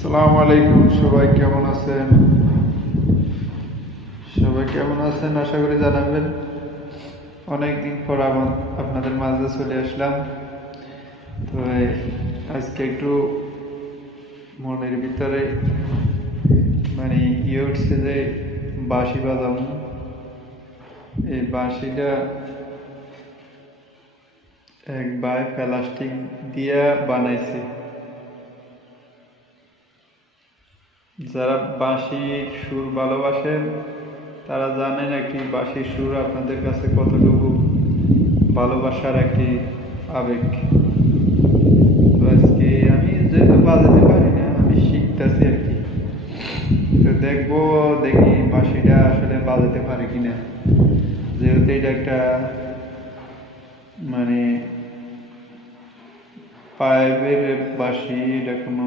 আসসালামু আলাইকুম। সবাই কেমন আছেন? আশা করি জানাবেন। অনেকদিন পর আপনাদের মাঝে চলে আসলাম। তো আজকে একটু মনের ভিতরে উঠছে যে বাঁশি বাজাবো। এই বাঁশিটা এক ভাই প্লাস্টিক দিয়া বানাইছে। যারা বাঁশির সুর ভালোবাসেন তারা জানেন একটি বাঁশির সুর আপনাদের কাছে কতটুকু ভালোবাসার একটি আবেগ। তো আজকে আমি যেহেতু বাজাতে পারি না, আমি শিখতেছি আর কি। তো দেখি বাঁশিটা আসলে বাজাতে পারি কিনা, যেহেতু এটা একটা মানে পাইপের বাঁশি, এটা কোনো